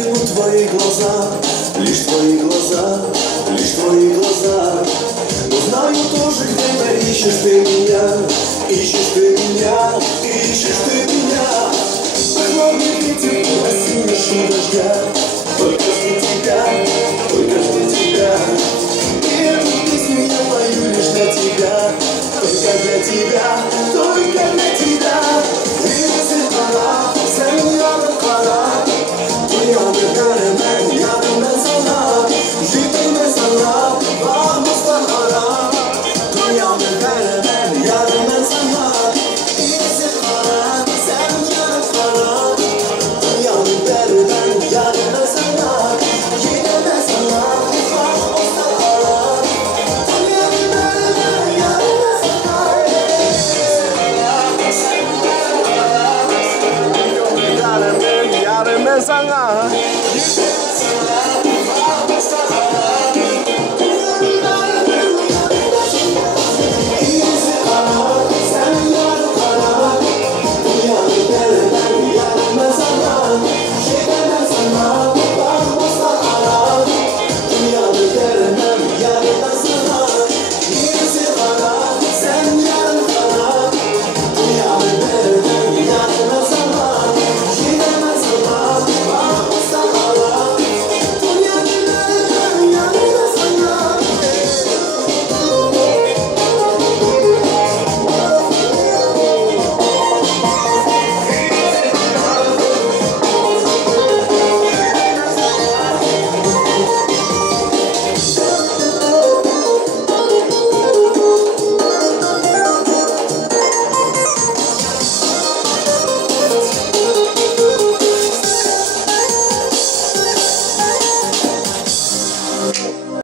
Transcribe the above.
видел твои глаза, лишь твои глаза, лишь твои глаза. Но знаю тоже, где-то ищешь ты меня, ищешь ты меня, ищешь ты меня. Прохладный ветер и осенний шум дождя, только жду тебя, только жду тебя. И эту песню я пою лишь для тебя, только для тебя, только для тебя. Birisi bana, sen yanı kara. Dünyanı göremem, yarım ben sana. Gitme sana, bağımızdan ara. Dünyanı göremem, yarım ben sana. Birisi bana, sen yanı kara. Dünyanı göremem, yarım ben sana. Gitme sana, bağımızdan ara. Dünyanı göremem, yarım ben sana. Yarın ben sana